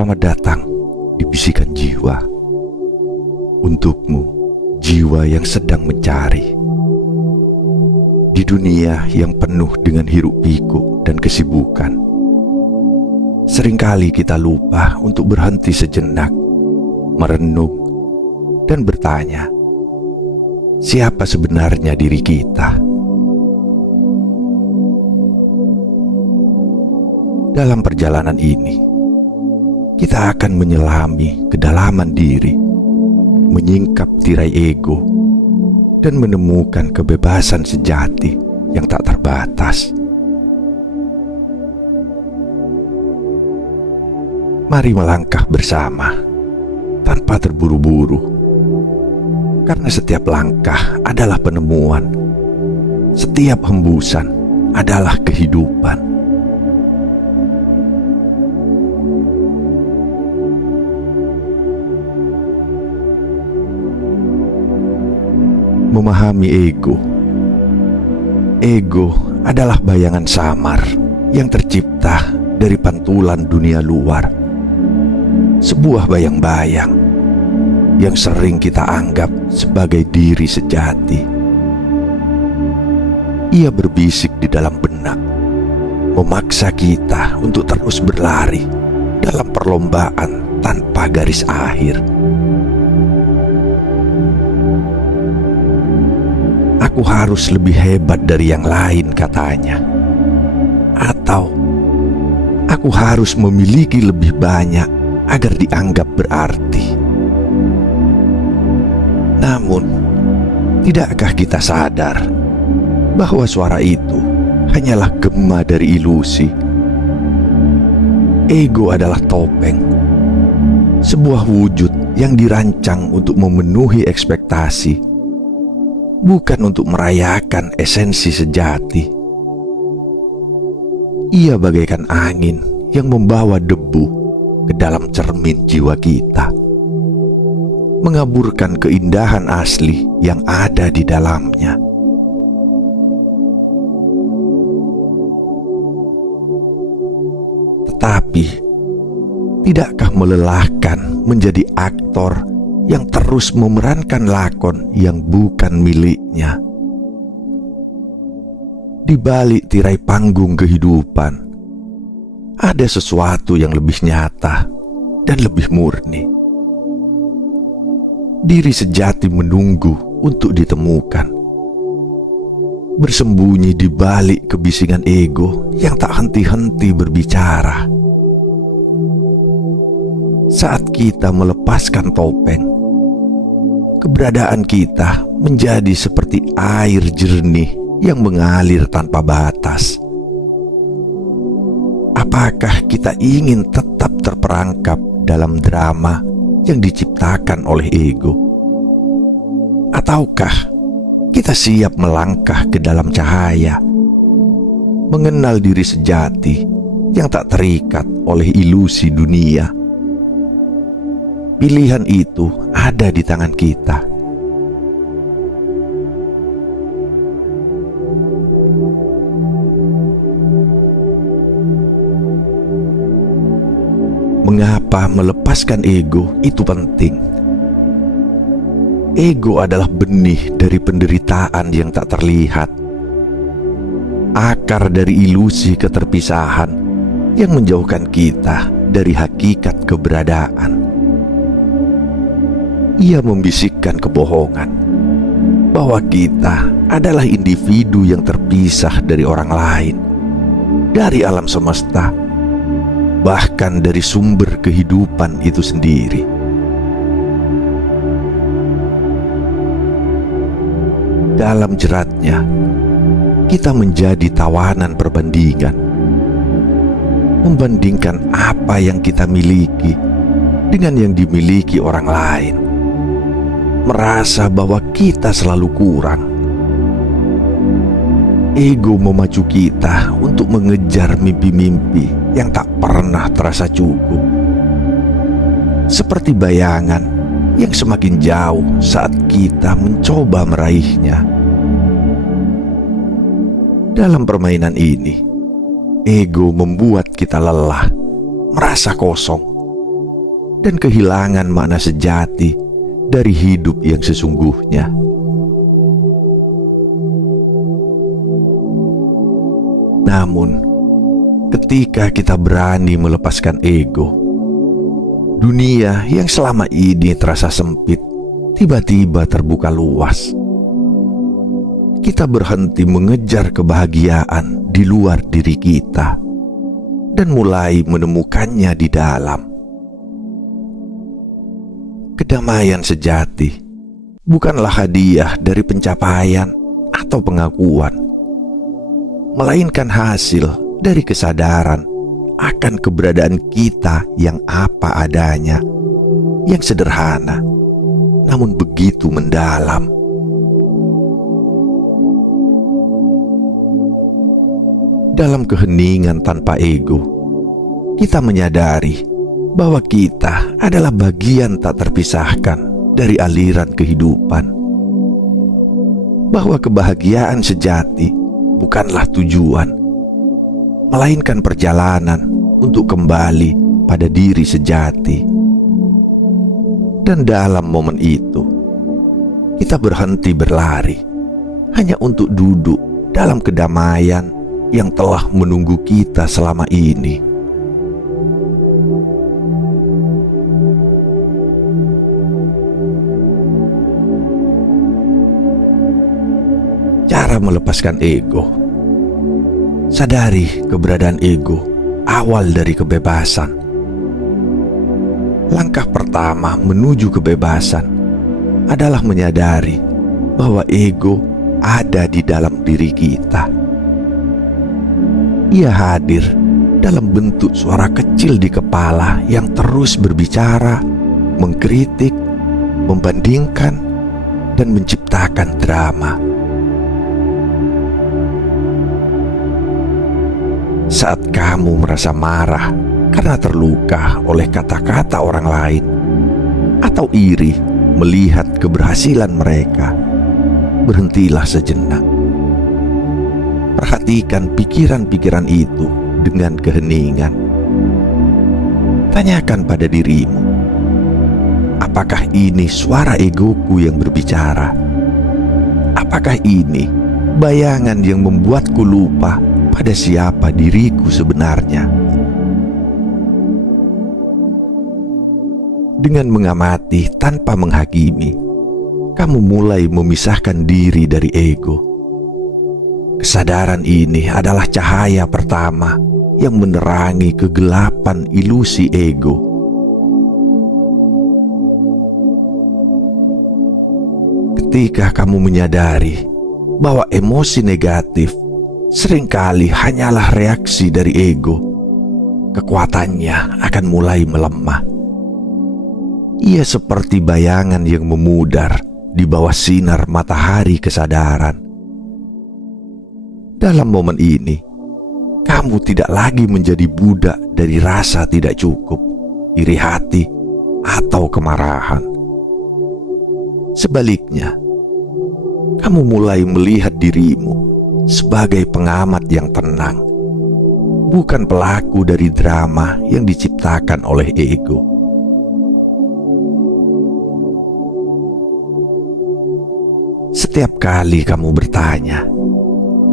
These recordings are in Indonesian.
Selamat datang di Bisikan Jiwa. Untukmu, jiwa yang sedang mencari. Di dunia yang penuh dengan hiruk-pikuk dan kesibukan, seringkali kita lupa untuk berhenti sejenak, merenung, dan bertanya, siapa sebenarnya diri kita? Dalam perjalanan ini, kita akan menyelami kedalaman diri, menyingkap tirai ego, dan menemukan kebebasan sejati yang tak terbatas. Mari melangkah bersama, tanpa terburu-buru, karena setiap langkah adalah penemuan, setiap hembusan adalah kehidupan. Memahami ego. Ego adalah bayangan samar yang tercipta dari pantulan dunia luar. Sebuah bayang-bayang yang sering kita anggap sebagai diri sejati. Ia berbisik di dalam benak, memaksa kita untuk terus berlari dalam perlombaan tanpa garis akhir. Aku harus lebih hebat dari yang lain, katanya. Atau, aku harus memiliki lebih banyak agar dianggap berarti. Namun, tidakkah kita sadar bahwa suara itu hanyalah gema dari ilusi? Ego adalah topeng, sebuah wujud yang dirancang untuk memenuhi ekspektasi, bukan untuk merayakan esensi sejati. Ia bagaikan angin yang membawa debu ke dalam cermin jiwa kita, mengaburkan keindahan asli yang ada di dalamnya. Tetapi, tidakkah melelahkan menjadi aktor yang terus memerankan lakon yang bukan miliknya? Di balik tirai panggung kehidupan, ada sesuatu yang lebih nyata dan lebih murni. Diri sejati menunggu untuk ditemukan, bersembunyi di balik kebisingan ego yang tak henti-henti berbicara. Saat kita melepaskan topeng, keberadaan kita menjadi seperti air jernih yang mengalir tanpa batas. Apakah kita ingin tetap terperangkap dalam drama yang diciptakan oleh ego? Ataukah kita siap melangkah ke dalam cahaya, mengenal diri sejati yang tak terikat oleh ilusi dunia? Pilihan itu ada di tangan kita. Mengapa melepaskan ego itu penting? Ego adalah benih dari penderitaan yang tak terlihat, akar dari ilusi keterpisahan yang menjauhkan kita dari hakikat keberadaan. Ia membisikkan kebohongan bahwa kita adalah individu yang terpisah dari orang lain, dari alam semesta, bahkan dari sumber kehidupan itu sendiri. Dalam jeratnya, kita menjadi tawanan perbandingan, membandingkan apa yang kita miliki dengan yang dimiliki orang lain, merasa bahwa kita selalu kurang. Ego memacu kita untuk mengejar mimpi-mimpi yang tak pernah terasa cukup, seperti bayangan yang semakin jauh saat kita mencoba meraihnya. Dalam permainan ini, ego membuat kita lelah, merasa kosong, dan kehilangan makna sejati dari hidup yang sesungguhnya. Namun, ketika kita berani melepaskan ego, dunia yang selama ini terasa sempit tiba-tiba terbuka luas. Kita berhenti mengejar kebahagiaan di luar diri kita dan mulai menemukannya di dalam. Kedamaian sejati bukanlah hadiah dari pencapaian atau pengakuan, melainkan hasil dari kesadaran akan keberadaan kita yang apa adanya, yang sederhana namun begitu mendalam. Dalam keheningan tanpa ego, kita menyadari bahwa kita adalah bagian tak terpisahkan dari aliran kehidupan, bahwa kebahagiaan sejati bukanlah tujuan, melainkan perjalanan untuk kembali pada diri sejati. Dan dalam momen itu, kita berhenti berlari hanya untuk duduk dalam kedamaian yang telah menunggu kita selama ini. Cara melepaskan ego. Sadari keberadaan ego awal dari kebebasan. Langkah pertama menuju kebebasan adalah menyadari bahwa ego ada di dalam diri kita. Ia hadir dalam bentuk suara kecil di kepala yang terus berbicara, mengkritik, membandingkan, dan menciptakan drama. Saat kamu merasa marah karena terluka oleh kata-kata orang lain, atau iri melihat keberhasilan mereka, berhentilah sejenak. Perhatikan pikiran-pikiran itu dengan keheningan. Tanyakan pada dirimu, apakah ini suara egoku yang berbicara? Apakah ini bayangan yang membuatku lupa pada siapa diriku sebenarnya? Dengan mengamati tanpa menghakimi, kamu mulai memisahkan diri dari ego. Kesadaran ini adalah cahaya pertama yang menerangi kegelapan ilusi ego. Ketika kamu menyadari bahwa emosi negatif seringkali hanyalah reaksi dari ego, kekuatannya akan mulai melemah. Ia seperti bayangan yang memudar di bawah sinar matahari kesadaran. Dalam momen ini, kamu tidak lagi menjadi budak dari rasa tidak cukup, iri hati, atau kemarahan. Sebaliknya, kamu mulai melihat dirimu sebagai pengamat yang tenang, bukan pelaku dari drama yang diciptakan oleh ego. Setiap kali kamu bertanya,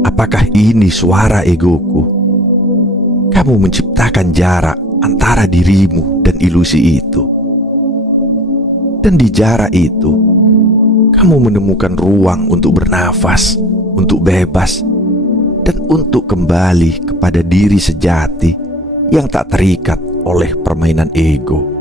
apakah ini suara egoku? Kamu menciptakan jarak antara dirimu dan ilusi itu. Dan di jarak itu, kamu menemukan ruang untuk bernafas, untuk bebas, dan untuk kembali kepada diri sejati yang tak terikat oleh permainan ego.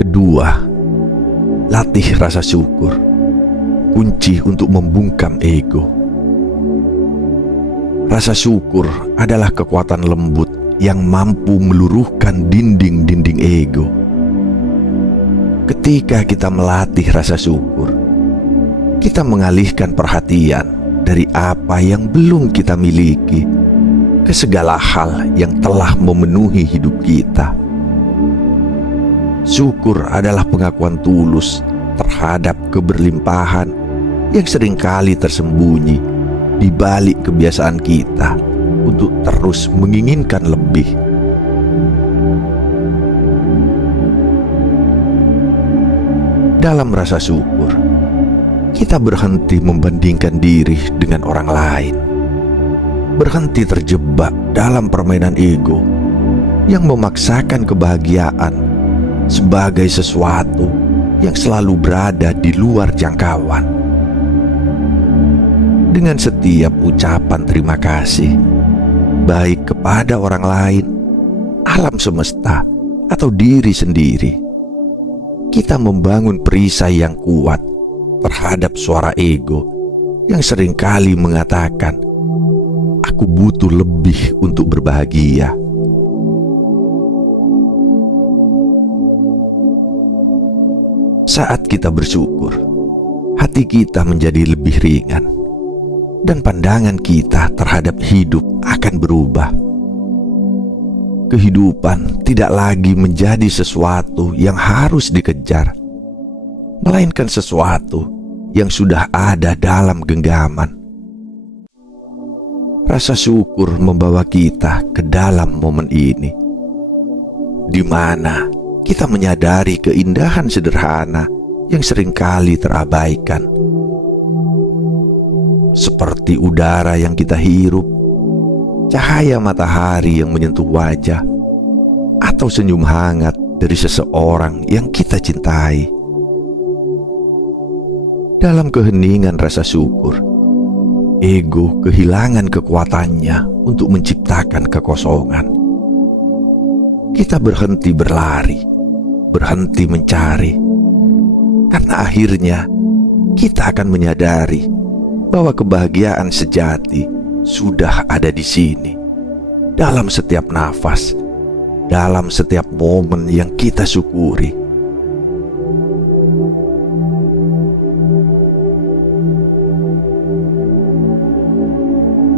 Kedua, latih rasa syukur, kunci untuk membungkam ego. Rasa syukur adalah kekuatan lembut yang mampu meluruhkan dinding-dinding ego. Ketika kita melatih rasa syukur, kita mengalihkan perhatian dari apa yang belum kita miliki ke segala hal yang telah memenuhi hidup kita. Syukur adalah pengakuan tulus terhadap keberlimpahan yang seringkali tersembunyi di balik kebiasaan kita untuk terus menginginkan lebih. Dalam rasa syukur, kita berhenti membandingkan diri dengan orang lain, berhenti terjebak dalam permainan ego yang memaksakan kebahagiaan sebagai sesuatu yang selalu berada di luar jangkauan. Dengan setiap ucapan terima kasih, baik kepada orang lain, alam semesta, atau diri sendiri, kita membangun perisai yang kuat terhadap suara ego yang seringkali mengatakan, "Aku butuh lebih untuk berbahagia." Saat kita bersyukur, hati kita menjadi lebih ringan, dan pandangan kita terhadap hidup akan berubah. Kehidupan tidak lagi menjadi sesuatu yang harus dikejar, melainkan sesuatu yang sudah ada dalam genggaman. Rasa syukur membawa kita ke dalam momen ini, di mana kita menyadari keindahan sederhana yang seringkali terabaikan. Seperti udara yang kita hirup, cahaya matahari yang menyentuh wajah, atau senyum hangat dari seseorang yang kita cintai. Dalam keheningan rasa syukur, ego kehilangan kekuatannya untuk menciptakan kekosongan. Kita berhenti berlari, berhenti mencari, karena akhirnya kita akan menyadari bahwa kebahagiaan sejati sudah ada di sini, dalam setiap nafas, dalam setiap momen yang kita syukuri.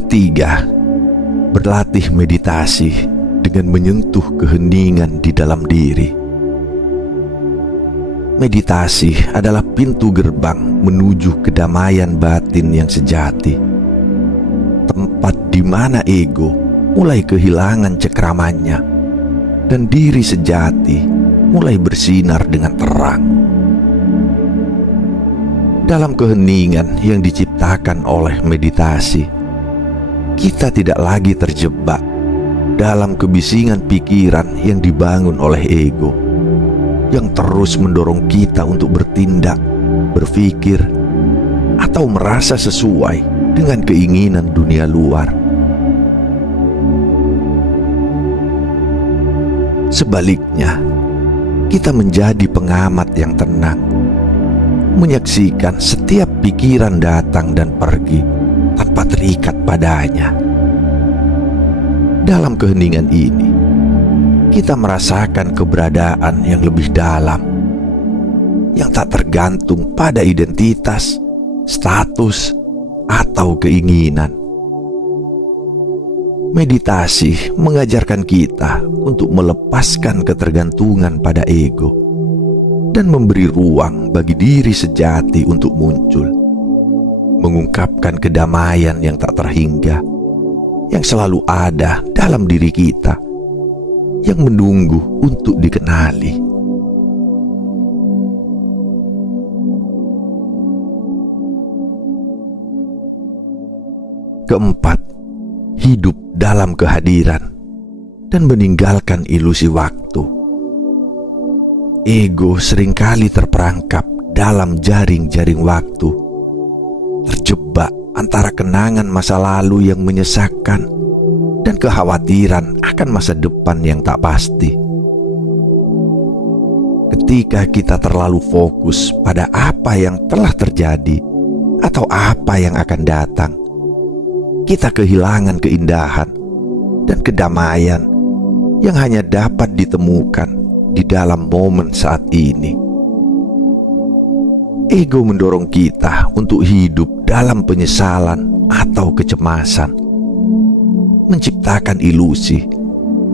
Ketiga, berlatih meditasi dengan menyentuh keheningan di dalam diri. Meditasi adalah pintu gerbang menuju kedamaian batin yang sejati, tempat di mana ego mulai kehilangan cekramannya dan diri sejati mulai bersinar dengan terang. Dalam keheningan yang diciptakan oleh meditasi, kita tidak lagi terjebak dalam kebisingan pikiran yang dibangun oleh ego, yang terus mendorong kita untuk bertindak, berpikir, atau merasa sesuai dengan keinginan dunia luar. Sebaliknya, kita menjadi pengamat yang tenang, menyaksikan setiap pikiran datang dan pergi tanpa terikat padanya. Dalam keheningan ini, kita merasakan keberadaan yang lebih dalam, yang tak tergantung pada identitas, status, atau keinginan. Meditasi mengajarkan kita untuk melepaskan ketergantungan pada ego dan memberi ruang bagi diri sejati untuk muncul, mengungkapkan kedamaian yang tak terhingga, yang selalu ada dalam diri kita, yang menunggu untuk dikenali. Keempat, hidup dalam kehadiran dan meninggalkan ilusi waktu. Ego seringkali terperangkap dalam jaring-jaring waktu, terjebak antara kenangan masa lalu yang menyesakkan dan kekhawatiran akan masa depan yang tak pasti. Ketika kita terlalu fokus pada apa yang telah terjadi atau apa yang akan datang, kita kehilangan keindahan dan kedamaian yang hanya dapat ditemukan di dalam momen saat ini. Ego mendorong kita untuk hidup dalam penyesalan atau kecemasan, menciptakan ilusi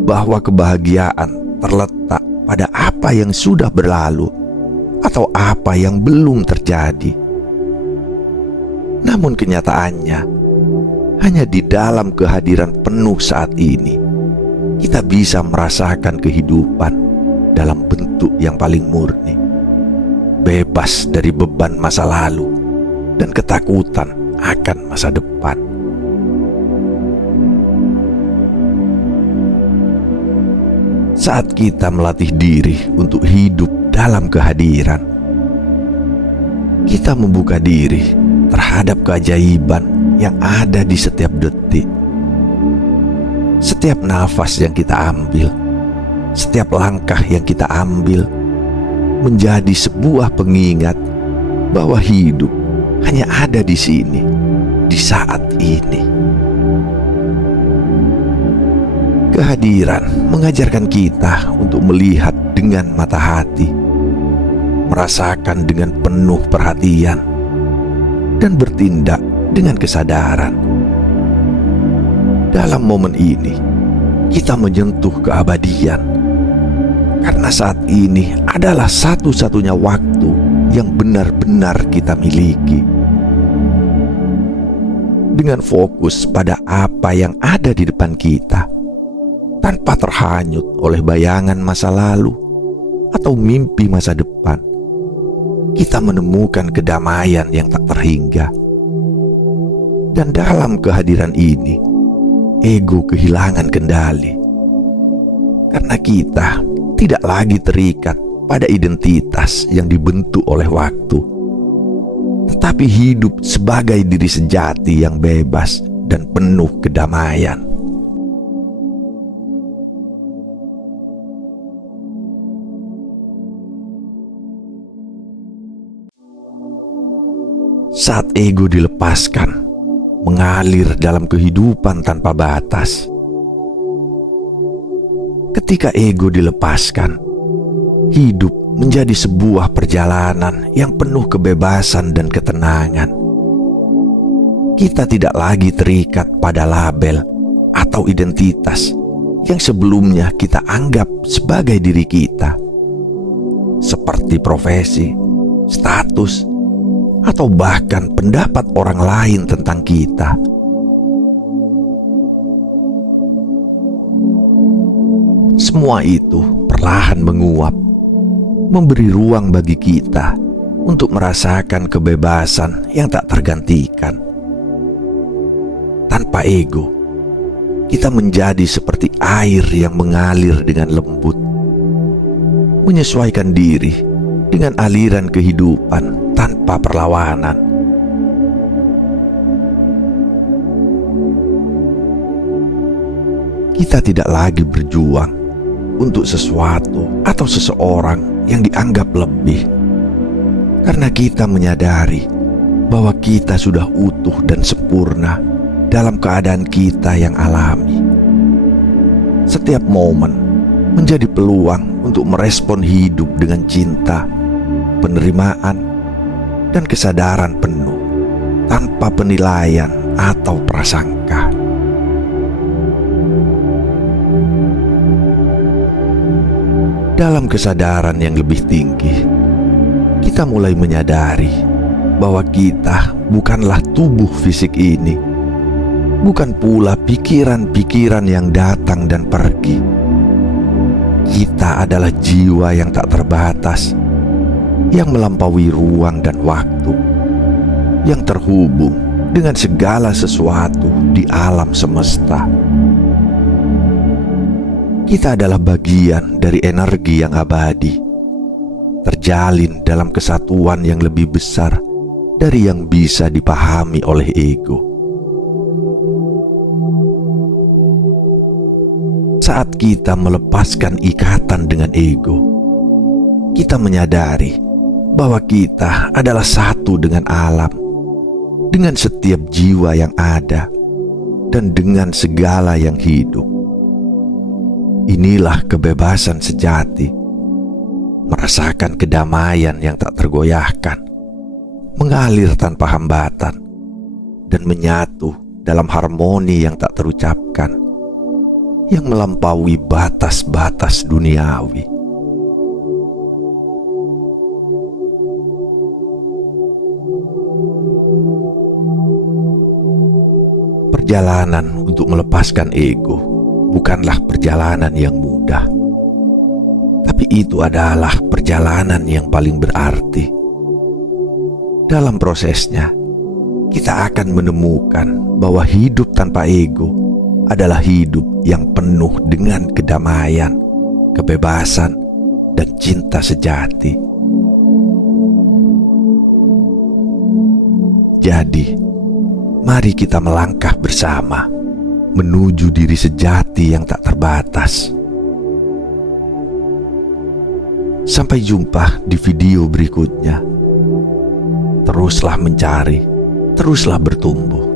bahwa kebahagiaan terletak pada apa yang sudah berlalu atau apa yang belum terjadi. Namun kenyataannya, hanya di dalam kehadiran penuh saat ini kita bisa merasakan kehidupan dalam bentuk yang paling murni, bebas dari beban masa lalu dan ketakutan akan masa depan. Saat kita melatih diri untuk hidup dalam kehadiran, kita membuka diri terhadap keajaiban yang ada di setiap detik. Setiap nafas yang kita ambil, setiap langkah yang kita ambil menjadi sebuah pengingat bahwa hidup hanya ada di sini, di saat ini. Kehadiran mengajarkan kita untuk melihat dengan mata hati, merasakan dengan penuh perhatian, dan bertindak dengan kesadaran. Dalam momen ini, kita menyentuh keabadian, karena saat ini adalah satu-satunya waktu yang benar-benar kita miliki. Dengan fokus pada apa yang ada di depan kita, tanpa terhanyut oleh bayangan masa lalu atau mimpi masa depan, kita menemukan kedamaian yang tak terhingga. Dan dalam kehadiran ini, ego kehilangan kendali, karena kita tidak lagi terikat pada identitas yang dibentuk oleh waktu, tetapi hidup sebagai diri sejati yang bebas dan penuh kedamaian. Saat ego dilepaskan, mengalir dalam kehidupan tanpa batas. Ketika ego dilepaskan, hidup menjadi sebuah perjalanan yang penuh kebebasan dan ketenangan. Kita tidak lagi terikat pada label atau identitas yang sebelumnya kita anggap sebagai diri kita, seperti profesi, status, atau bahkan pendapat orang lain tentang kita. Semua itu perlahan menguap, memberi ruang bagi kita untuk merasakan kebebasan yang tak tergantikan. Tanpa ego, kita menjadi seperti air yang mengalir dengan lembut, menyesuaikan diri dengan aliran kehidupan tanpa perlawanan. Kita tidak lagi berjuang untuk sesuatu atau seseorang yang dianggap lebih, karena kita menyadari bahwa kita sudah utuh dan sempurna dalam keadaan kita yang alami. Setiap momen menjadi peluang untuk merespon hidup dengan cinta, penerimaan, dan kesadaran penuh, tanpa penilaian atau prasangka. Dalam kesadaran yang lebih tinggi, kita mulai menyadari bahwa kita bukanlah tubuh fisik ini, bukan pula pikiran-pikiran yang datang dan pergi. Kita adalah jiwa yang tak terbatas, yang melampaui ruang dan waktu, yang terhubung dengan segala sesuatu di alam semesta. Kita adalah bagian dari energi yang abadi, terjalin dalam kesatuan yang lebih besar dari yang bisa dipahami oleh ego. Saat kita melepaskan ikatan dengan ego, kita menyadari bahwa kita adalah satu dengan alam, dengan setiap jiwa yang ada, dan dengan segala yang hidup. Inilah kebebasan sejati, merasakan kedamaian yang tak tergoyahkan, mengalir tanpa hambatan, dan menyatu dalam harmoni yang tak terucapkan, yang melampaui batas-batas duniawi. Perjalanan untuk melepaskan ego bukanlah perjalanan yang mudah, tapi itu adalah perjalanan yang paling berarti. Dalam prosesnya, kita akan menemukan bahwa hidup tanpa ego adalah hidup yang penuh dengan kedamaian, kebebasan, dan cinta sejati. Jadi, mari kita melangkah bersama menuju diri sejati yang tak terbatas. Sampai jumpa di video berikutnya. Teruslah mencari, teruslah bertumbuh.